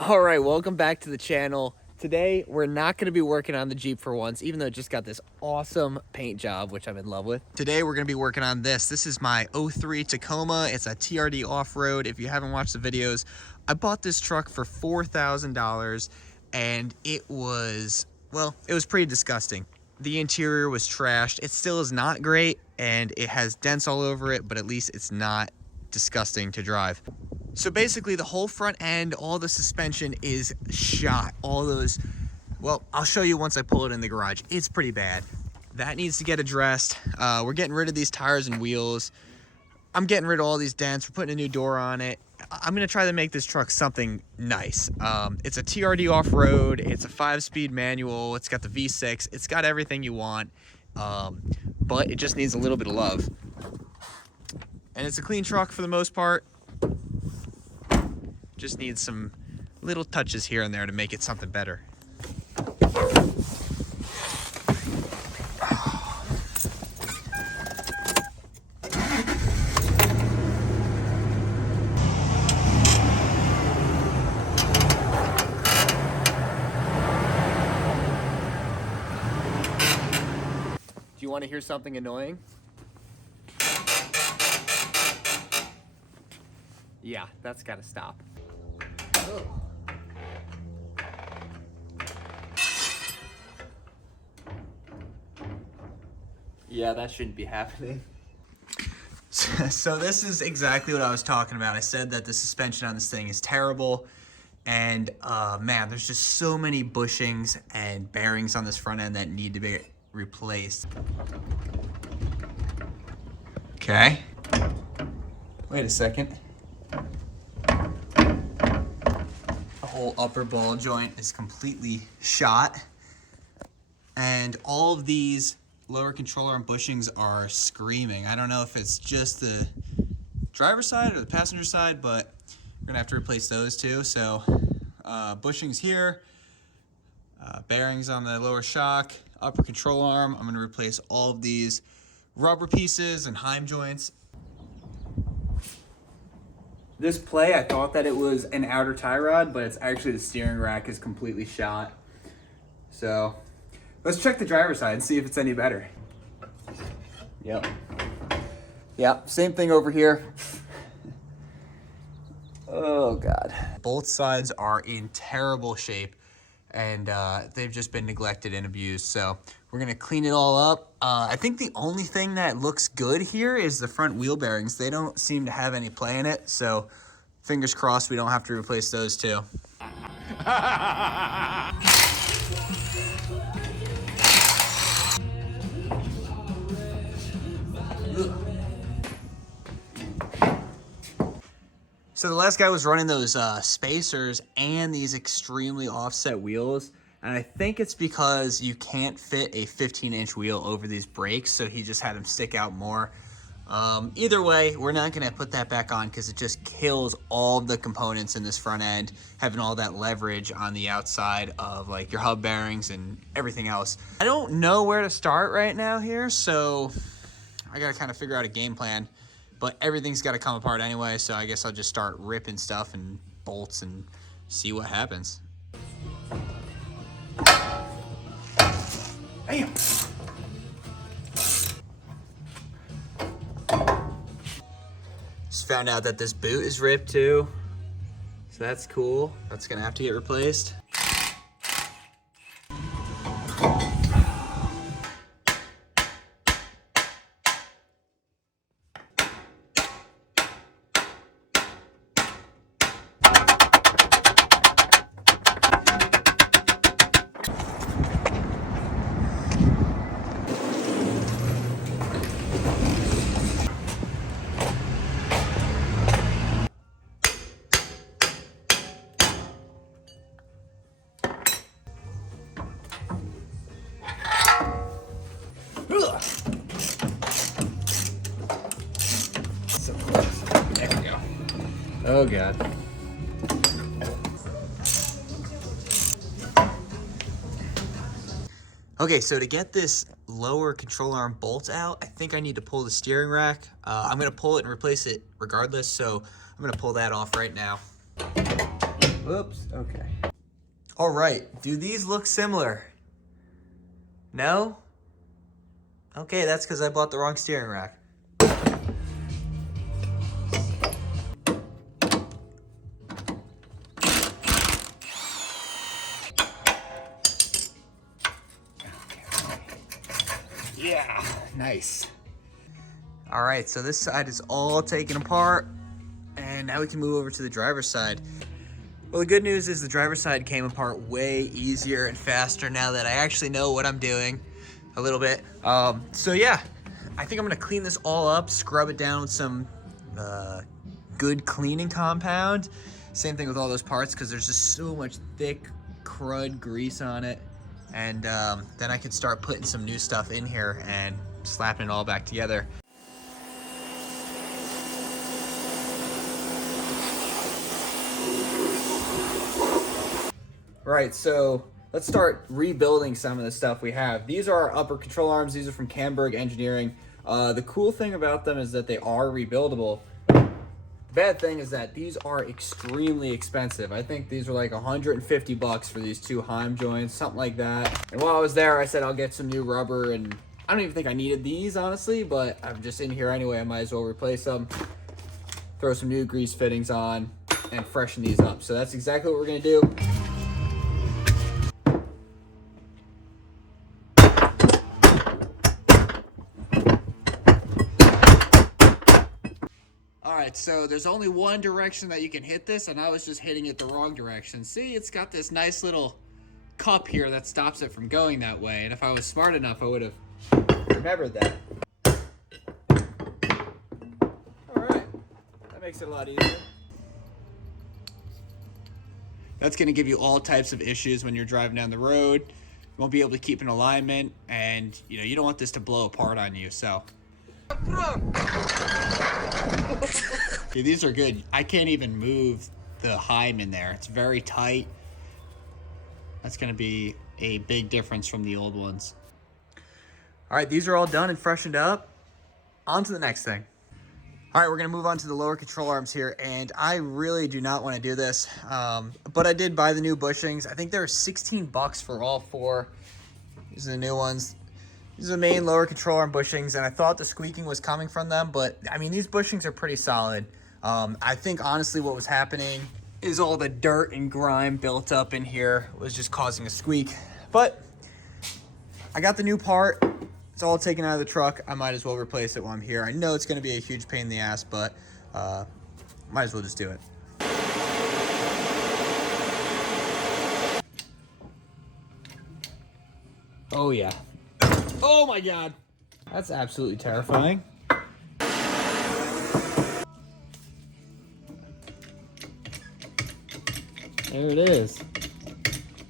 All right, welcome back to the channel. Today, we're not going to be working on the Jeep for once, even though it just got this awesome paint job, which I'm in love with. Today, we're going to be working on this. This is my 03 Tacoma. It's a TRD off-road. If you haven't watched the videos, I bought this truck for $4,000, and it was pretty disgusting. The interior was trashed. It still is not great, and it has dents all over it, but at least it's not disgusting to drive. So basically the whole front end, all the suspension is shot. All those, well, I'll show you once I pull it in the garage. It's pretty bad. That needs to get addressed. We're getting rid of these tires and wheels. I'm getting rid of all these dents. We're putting a new door on it. I'm gonna try to make this truck something nice. It's a TRD off-road. It's a 5-speed manual. It's got the V6. It's got everything you want, but it just needs a little bit of love. And it's a clean truck for the most part. Just needs some little touches here and there to make it something better. Do you want to hear something annoying? Yeah, that's got to stop. Oh. Yeah, that shouldn't be happening. So this is exactly what I was talking about. I said that the suspension on this thing is terrible. And man, there's just so many bushings and bearings on this front end that need to be replaced. Okay. Wait a second. Whole upper ball joint is completely shot, and all of these lower control arm bushings are screaming. I don't know if it's just the driver's side or the passenger side, but we're gonna have to replace those too. So bushings here, bearings on the lower shock, upper control arm. I'm gonna replace all of these rubber pieces and heim joints. This play, I thought that it was an outer tie rod, but it's actually the steering rack is completely shot. So let's check the driver's side and see if it's any better. Yep, same thing over here. Oh God. Both sides are in terrible shape, and they've just been neglected and abused. So we're gonna clean it all up. I think the only thing that looks good here is the front wheel bearings. They don't seem to have any play in it, so fingers crossed we don't have to replace those too. So the last guy was running those spacers and these extremely offset wheels. And I think it's because you can't fit a 15-inch wheel over these brakes, so he just had them stick out more. Either way, we're not gonna put that back on because it just kills all the components in this front end, having all that leverage on the outside of like your hub bearings and everything else. I don't know where to start right now here, so I gotta kind of figure out a game plan, but everything's gotta come apart anyway, so I guess I'll just start ripping stuff and bolts and see what happens. Bam! Just found out that this boot is ripped too, so that's cool. That's gonna have to get replaced. There we go. Oh God. Okay, so to get this lower control arm bolt out, I think I need to pull the steering rack. I'm gonna pull it and replace it regardless, so I'm gonna pull that off right now. Whoops, okay. All right, do these look similar? No? Okay, that's because I bought the wrong steering rack. Yeah, nice. All right, so this side is all taken apart, and now we can move over to the driver's side. Well, the good news is the driver's side came apart way easier and faster now that I actually know what I'm doing a little bit. So yeah, I think I'm gonna clean this all up, scrub it down with some good cleaning compound. Same thing with all those parts, because there's just so much thick crud grease on it. And then I can start putting some new stuff in here and slapping it all back together. Right, so let's start rebuilding some of the stuff we have. These are our upper control arms. These are from Camberg Engineering. The cool thing about them is that they are rebuildable. The bad thing is that these are extremely expensive. I think these are like 150 bucks for these two Heim joints, something like that. And while I was there, I said I'll get some new rubber, and I don't even think I needed these, honestly, but I'm just in here anyway. I might as well replace them, throw some new grease fittings on, and freshen these up. So that's exactly what we're gonna do. Alright, so there's only one direction that you can hit this, and I was just hitting it the wrong direction. See, it's got this nice little cup here that stops it from going that way, and if I was smart enough, I would have remembered that. Alright, that makes it a lot easier. That's going to give you all types of issues when you're driving down the road. You won't be able to keep an alignment, and you don't want this to blow apart on you, so... Okay, these are good. I can't even move the Heim in there. It's very tight. That's going to be a big difference from the old ones. All right, these are all done and freshened up. On to the next thing. All right, we're going to move on to the lower control arms here, and I really do not want to do this, but I did buy the new bushings. I think they're 16 bucks for all four. These are the new ones. These are the main lower control arm bushings, and I thought the squeaking was coming from them, but I mean, these bushings are pretty solid. I think honestly what was happening is all the dirt and grime built up in here was just causing a squeak. But I got the new part. It's all taken out of the truck. I might as well replace it while I'm here. I know it's going to be a huge pain in the ass, but might as well just do it. Oh yeah. Oh my God. That's absolutely terrifying. There it is.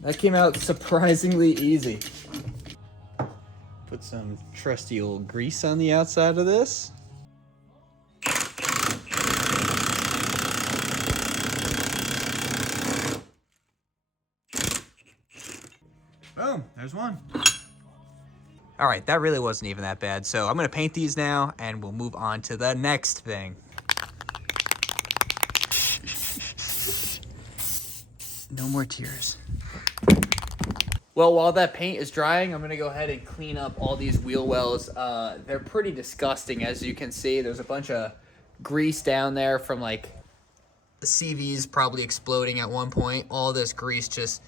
That came out surprisingly easy. Put some trusty old grease on the outside of this. Boom, there's one. All right, that really wasn't even that bad. So I'm gonna paint these now and we'll move on to the next thing. No more tears. Well, while that paint is drying, I'm gonna go ahead and clean up all these wheel wells. They're pretty disgusting, as you can see. There's a bunch of grease down there from like the CVs probably exploding at one point. All this grease just,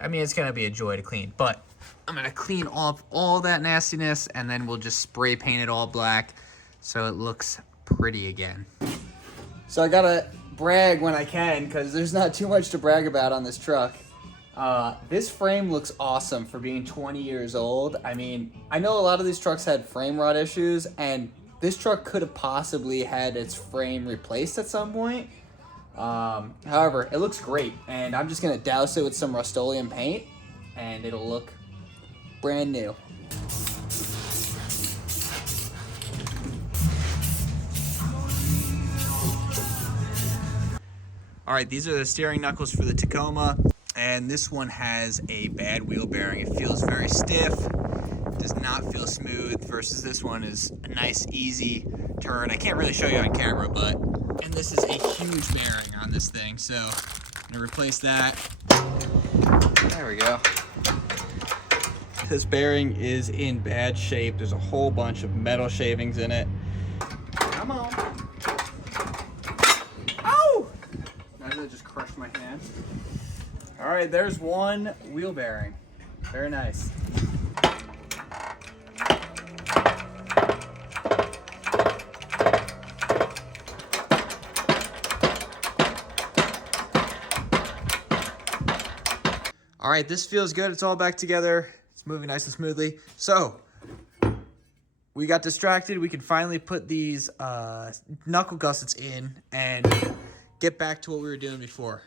I mean, it's gonna be a joy to clean, but I'm gonna clean off all that nastiness and then we'll just spray paint it all black so it looks pretty again. So I gotta brag when I can, because there's not too much to brag about on this truck. This frame looks awesome for being 20 years old. I mean, I know a lot of these trucks had frame rot issues, and this truck could have possibly had its frame replaced at some point. However, it looks great, and I'm just gonna douse it with some Rust-Oleum paint, and it'll look brand new. All right, these are the steering knuckles for the Tacoma, and this one has a bad wheel bearing. It feels very stiff, does not feel smooth, versus this one is a nice, easy turn. I can't really show you on camera, and this is a huge bearing on this thing, so Gonna replace that. There we go. This bearing is in bad shape. There's a whole bunch of metal shavings in it. Come on. Ow! Imagine I just crushed my hand. All right, there's one wheel bearing. Very nice. All right, this feels good. It's all back together. It's moving nice and smoothly. So we got distracted. We can finally put these knuckle gussets in and get back to what we were doing before.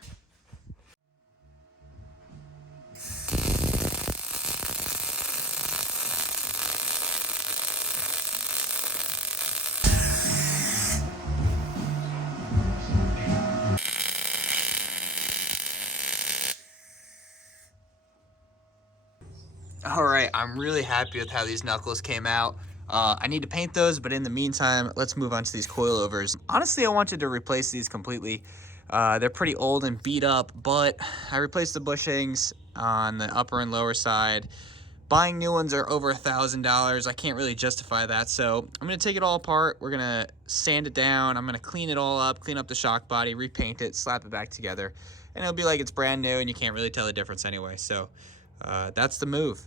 All right, I'm really happy with how these knuckles came out. I need to paint those, but in the meantime, let's move on to these coilovers. Honestly, I wanted to replace these completely. They're pretty old and beat up, but I replaced the bushings on the upper and lower side. Buying new ones are over $1,000. I can't really justify that, so I'm gonna take it all apart. We're gonna sand it down. I'm gonna clean it all up, clean up the shock body, repaint it, slap it back together, and it'll be like it's brand new, and you can't really tell the difference anyway. So that's the move.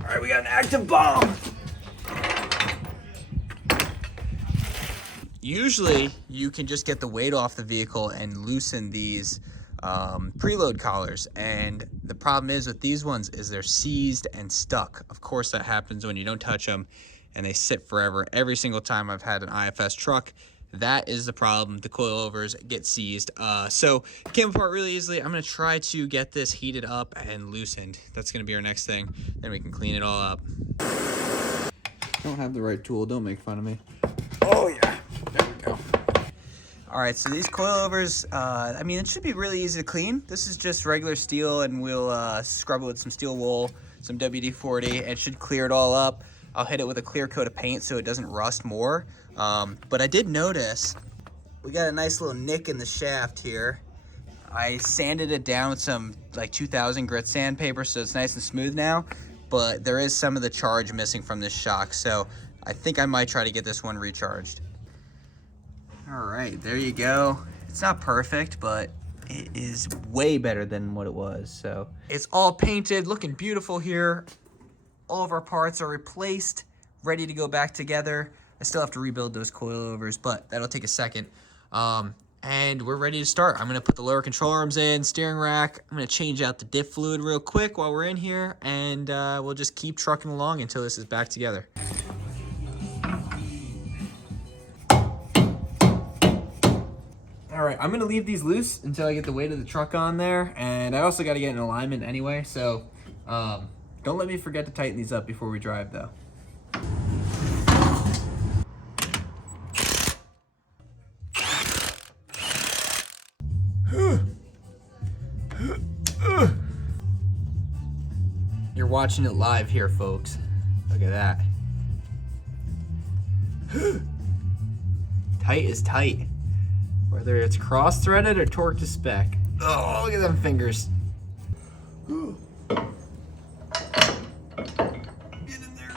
All right, we got an active bomb. Usually, you can just get the weight off the vehicle and loosen these preload collars. And the problem is with these ones is they're seized and stuck. Of course, that happens when you don't touch them and they sit forever. Every single time I've had an IFS truck, that is the problem. The coilovers get seized. So it came apart really easily. I'm gonna try to get this heated up and loosened. That's gonna be our next thing. Then we can clean it all up. Don't have the right tool, don't make fun of me. Oh yeah, there we go. All right, so these coilovers, I mean, it should be really easy to clean. This is just regular steel, and we'll scrub it with some steel wool, some WD-40, and it should clear it all up. I'll hit it with a clear coat of paint so it doesn't rust more. But I did notice we got a nice little nick in the shaft here. I sanded it down with some like 2000 grit sandpaper, so it's nice and smooth now, but there is some of the charge missing from this shock, so I think I might try to get this one recharged. All right, there you go. It's not perfect, but it is way better than what it was. So it's all painted, looking beautiful here. All of our parts are replaced, ready to go back together. I still have to rebuild those coilovers, but that'll take a second. And we're ready to start. I'm gonna put the lower control arms in, steering rack. I'm gonna change out the diff fluid real quick while we're in here, and we'll just keep trucking along until this is back together. All right, I'm gonna leave these loose until I get the weight of the truck on there, and I also gotta get in alignment anyway, so don't let me forget to tighten these up before we drive though. You're watching it live here, folks. Look at that. Tight is tight. Whether it's cross-threaded or torque to spec. Oh, look at them fingers. Get in there.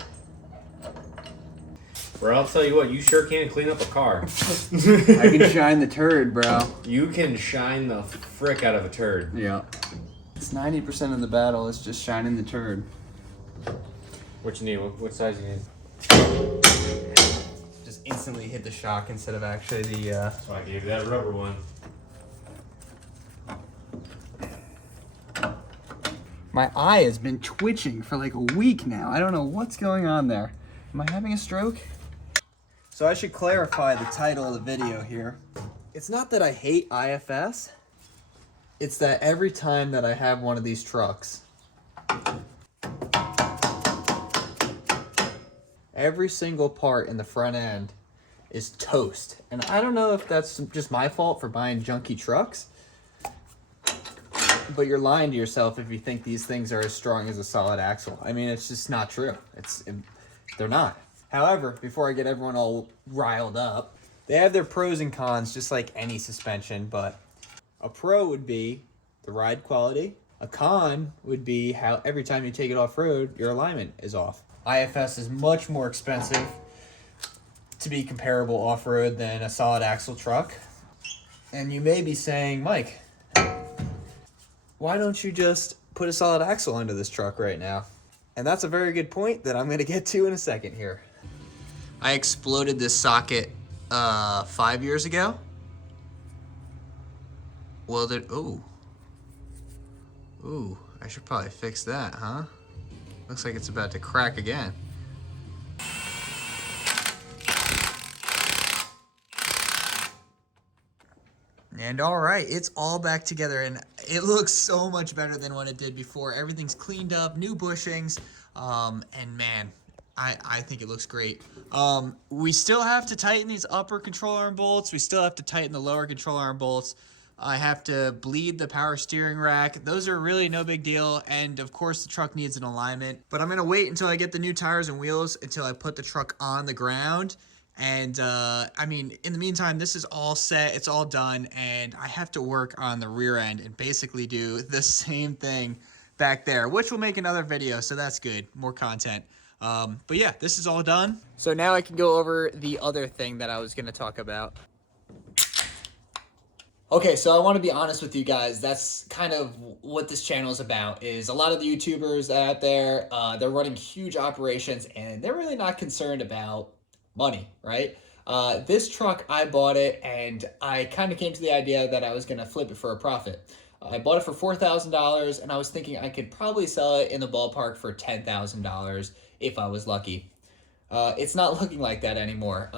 Bro, I'll tell you what, you sure can clean up a car. I can shine the turd, bro. You can shine the frick out of a turd. Yeah. It's 90% of the battle is just shining the turd. What you need? What size you need? Just instantly hit the shock instead of actually the... That's why I gave you that rubber one. My eye has been twitching for like a week now. I don't know what's going on there. Am I having a stroke? So I should clarify the title of the video here. It's not that I hate IFS. It's that every time that I have one of these trucks, every single part in the front end is toast. And I don't know if that's just my fault for buying junky trucks, but you're lying to yourself if you think these things are as strong as a solid axle. I mean, it's just not true. They're not. However, before I get everyone all riled up, they have their pros and cons just like any suspension, but a pro would be the ride quality. A con would be how every time you take it off-road, your alignment is off. IFS is much more expensive to be comparable off-road than a solid axle truck. And you may be saying, Mike, why don't you just put a solid axle into this truck right now? And that's a very good point that I'm going to get to in a second here. I exploded this socket 5 years ago. Well, ooh, I should probably fix that, huh? Looks like it's about to crack again. And all right, it's all back together, and it looks so much better than what it did before. Everything's cleaned up, new bushings, and man, I think it looks great. We still have to tighten these upper control arm bolts. We still have to tighten the lower control arm bolts. I have to bleed the power steering rack. Those are really no big deal, and of course the truck needs an alignment. But I'm gonna wait until I get the new tires and wheels, until I put the truck on the ground. And I mean, in the meantime, this is all set, it's all done, and I have to work on the rear end and basically do the same thing back there, which will make another video, so that's good, more content. But yeah, this is all done. So now I can go over the other thing that I was gonna talk about. Okay, so I want to be honest with you guys. That's kind of what this channel is about, is a lot of the YouTubers out there, they're running huge operations and they're really not concerned about money, right? This truck, I bought it and I kind of came to the idea that I was going to flip it for a profit. I bought it for $4,000 and I was thinking I could probably sell it in the ballpark for $10,000 if I was lucky. It's not looking like that anymore.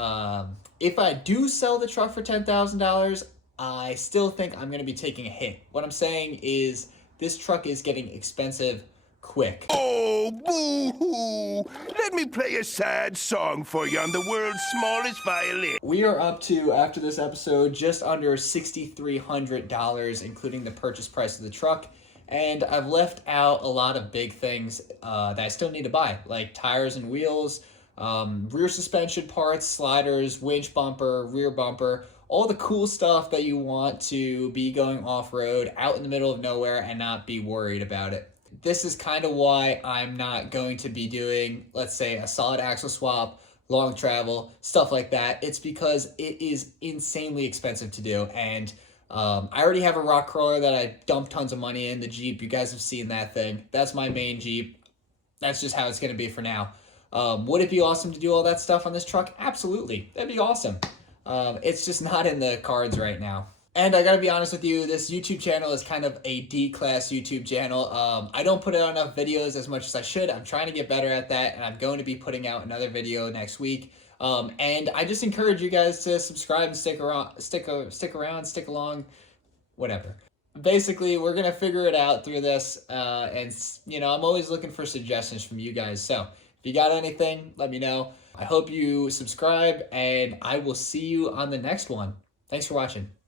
If I do sell the truck for $10,000, I still think I'm going to be taking a hit. What I'm saying is this truck is getting expensive quick. Oh, boo-hoo! Let me play a sad song for you on the world's smallest violin. We are up to, after this episode, just under $6,300, including the purchase price of the truck. And I've left out a lot of big things that I still need to buy, like tires and wheels, rear suspension parts, sliders, winch bumper, rear bumper, all the cool stuff that you want to be going off-road out in the middle of nowhere and not be worried about it. This is kind of why I'm not going to be doing, let's say, a solid axle swap, long travel, stuff like that. It's because it is insanely expensive to do. And I already have a rock crawler that I dumped tons of money in, the Jeep. You guys have seen that thing. That's my main Jeep. That's just how it's going to be for now. Would it be awesome to do all that stuff on this truck? Absolutely. That'd be awesome. It's just not in the cards right now. And I gotta be honest with you, this YouTube channel is kind of a D-class YouTube channel. I don't put out enough videos as much as I should. I'm trying to get better at that, and I'm going to be putting out another video next week. And I just encourage you guys to subscribe and stick along, whatever. Basically, we're gonna figure it out through this, and you know, I'm always looking for suggestions from you guys. So if you got anything, let me know. I hope you subscribe, and I will see you on the next one. Thanks for watching.